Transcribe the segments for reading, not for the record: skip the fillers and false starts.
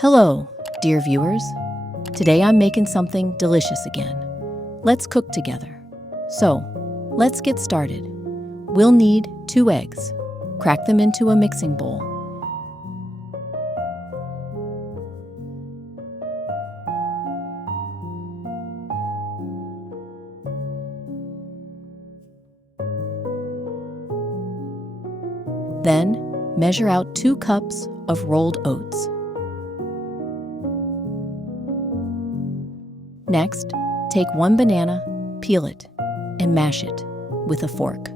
Hello, dear viewers. Today I'm making something delicious again. Let's cook together. So, let's get started. We'll need 2 eggs. Crack them into a mixing bowl. Then, measure out 2 cups of rolled oats. Next, take 1 banana, peel it, and mash it with a fork.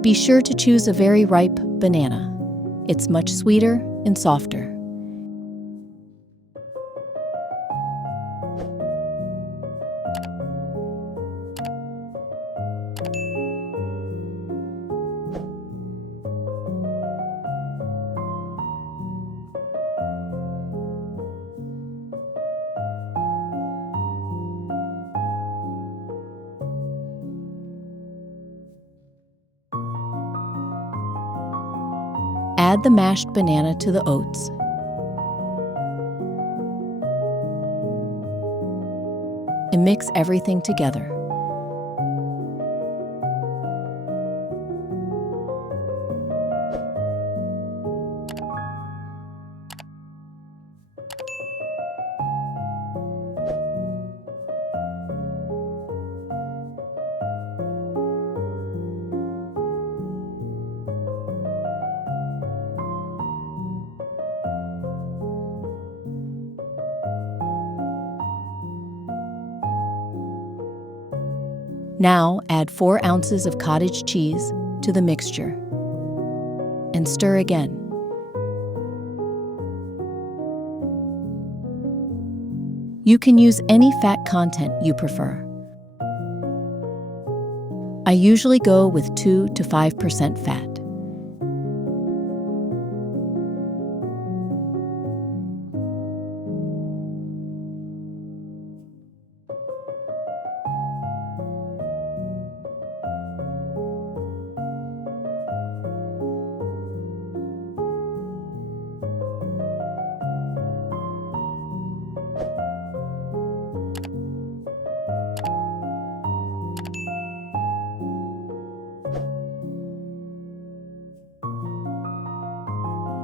Be sure to choose a very ripe banana. It's much sweeter and softer. Add the mashed banana to the oats. And mix everything together. Now add 4 ounces of cottage cheese to the mixture and stir again. You can use any fat content you prefer. I usually go with 2 to 5% fat.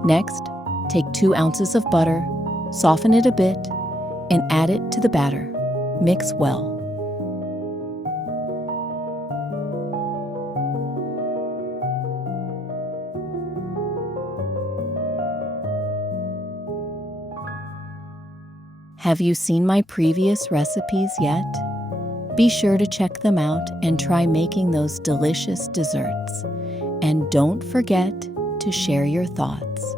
Next, take 2 ounces of butter, soften it a bit, and add it to the batter. Mix well. Have you seen my previous recipes yet? Be sure to check them out and try making those delicious desserts. And don't forget to share your thoughts.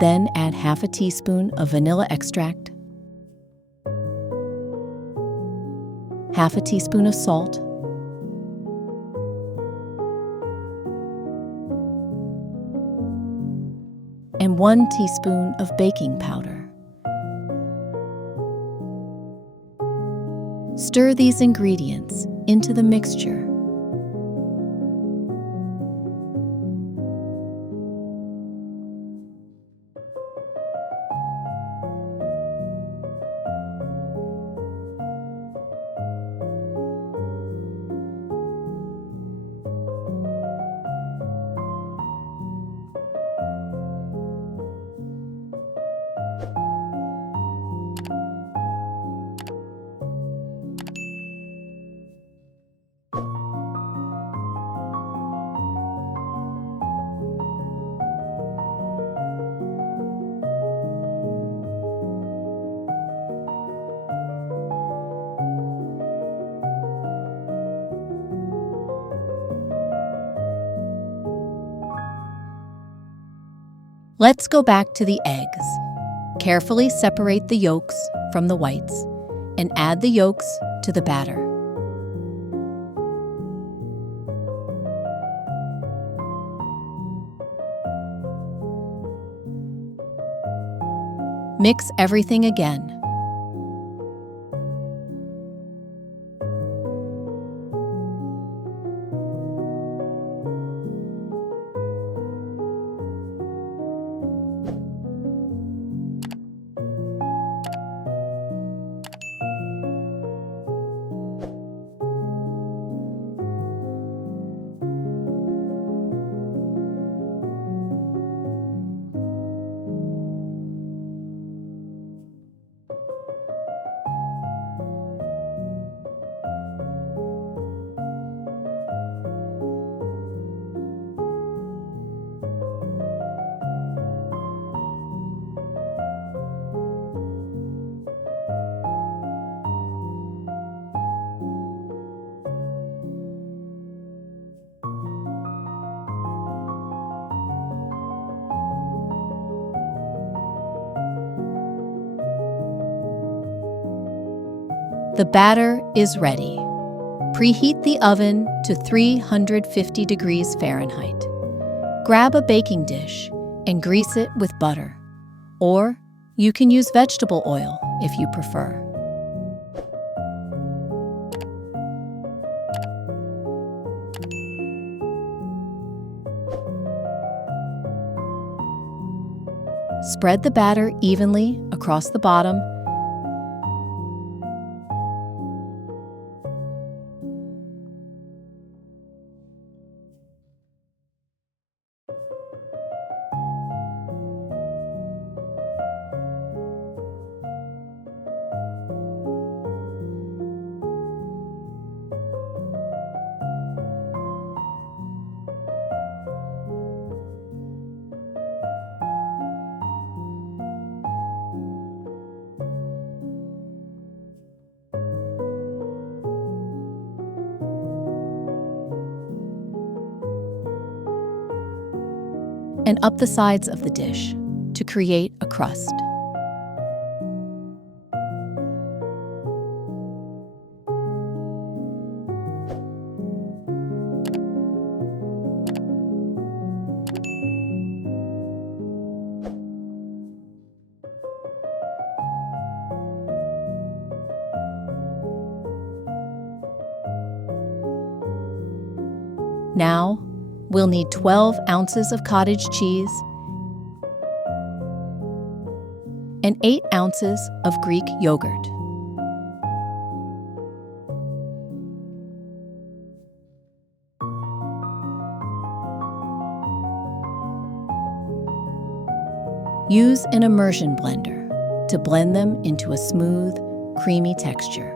Then add half a teaspoon of vanilla extract, half a teaspoon of salt, and 1 teaspoon of baking powder. Stir these ingredients into the mixture. Let's go back to the eggs. Carefully separate the yolks from the whites and add the yolks to the batter. Mix everything again. The batter is ready. Preheat the oven to 350 degrees Fahrenheit. Grab a baking dish and grease it with butter, or you can use vegetable oil if you prefer. Spread the batter evenly across the bottom . And up the sides of the dish to create a crust. Now, we'll need 12 ounces of cottage cheese and 8 ounces of Greek yogurt. Use an immersion blender to blend them into a smooth, creamy texture.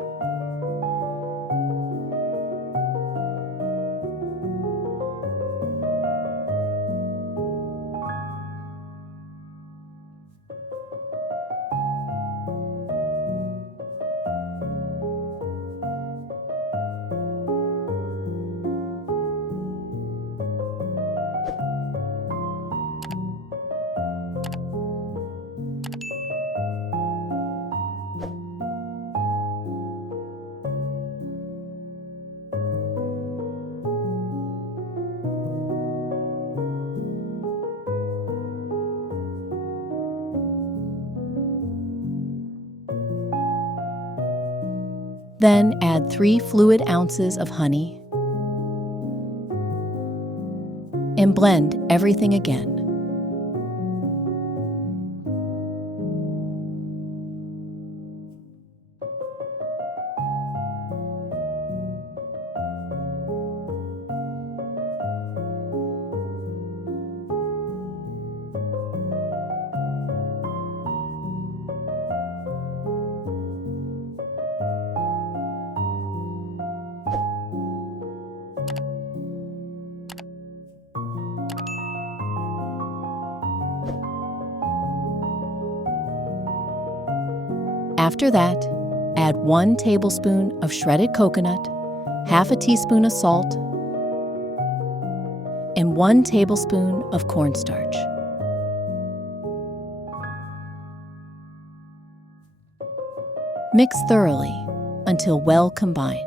Then add 3 fluid ounces of honey and blend everything again. After that, add 1 tablespoon of shredded coconut, half a teaspoon of salt, and 1 tablespoon of cornstarch. Mix thoroughly until well combined.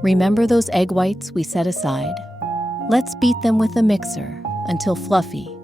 Remember those egg whites we set aside? Let's beat them with a mixer until fluffy.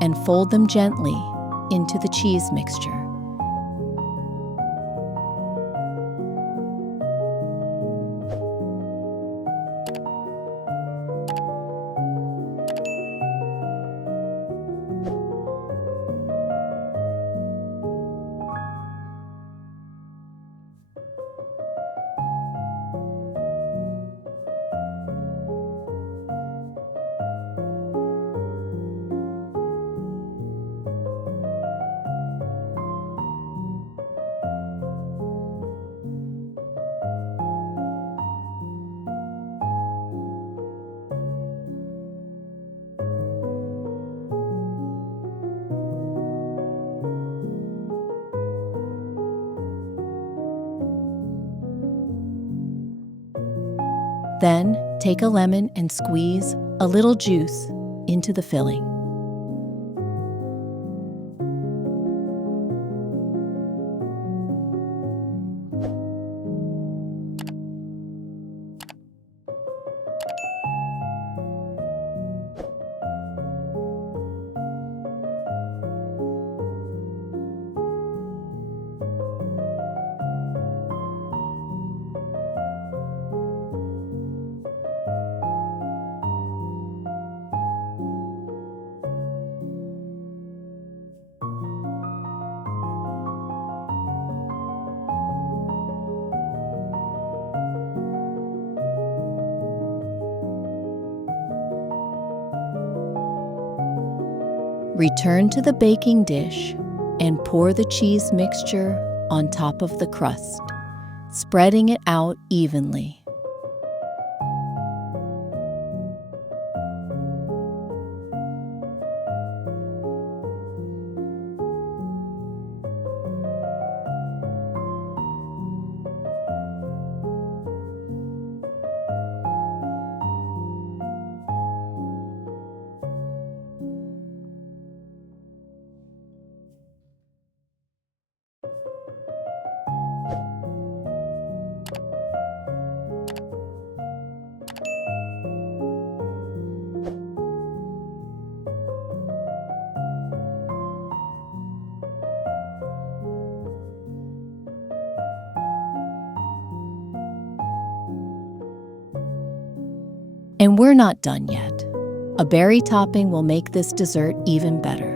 And fold them gently into the cheese mixture. Then take a lemon and squeeze a little juice into the filling. Return to the baking dish and pour the cheese mixture on top of the crust, spreading it out evenly. And we're not done yet. A berry topping will make this dessert even better.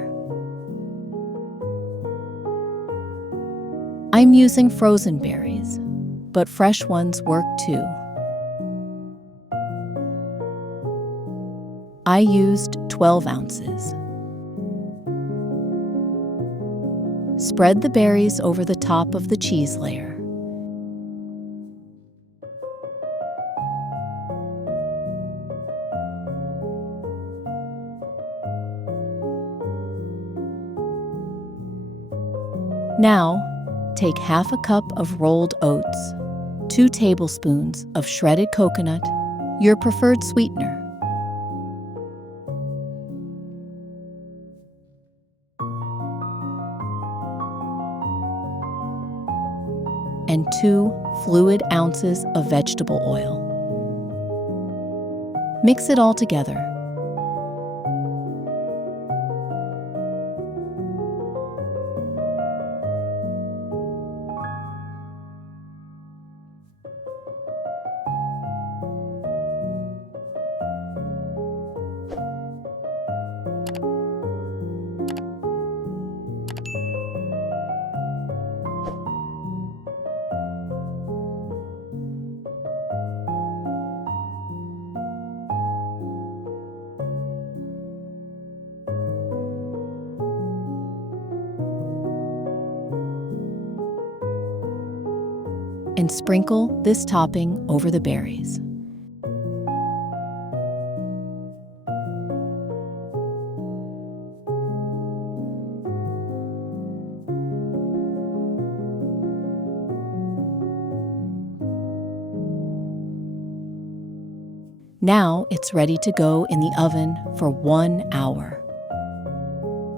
I'm using frozen berries, but fresh ones work too. I used 12 ounces. Spread the berries over the top of the cheese layer. Now, take half a cup of rolled oats, 2 tablespoons of shredded coconut, your preferred sweetener, and 2 fluid ounces of vegetable oil. Mix it all together. And sprinkle this topping over the berries. Now it's ready to go in the oven for 1 hour.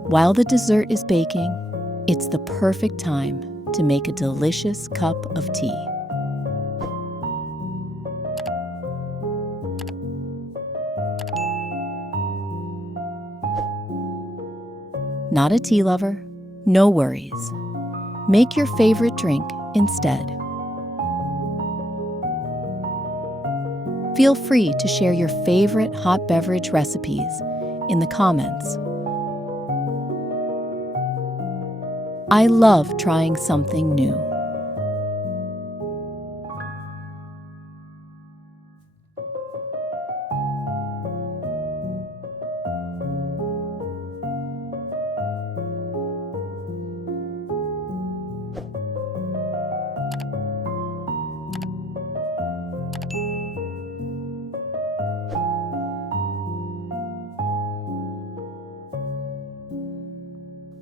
While the dessert is baking, it's the perfect time to make a delicious cup of tea. Not a tea lover? No worries. Make your favorite drink instead. Feel free to share your favorite hot beverage recipes in the comments. I love trying something new.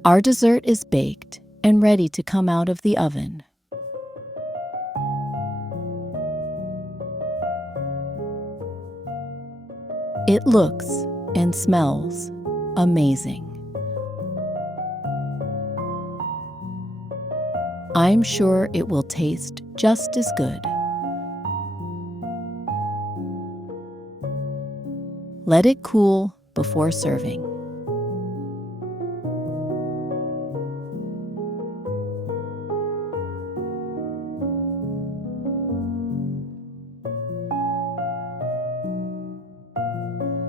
Our dessert is baked and ready to come out of the oven. It looks and smells amazing. I'm sure it will taste just as good. Let it cool before serving.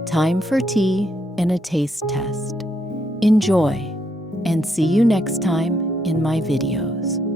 Time for tea and a taste test. Enjoy, and see you next time in my videos.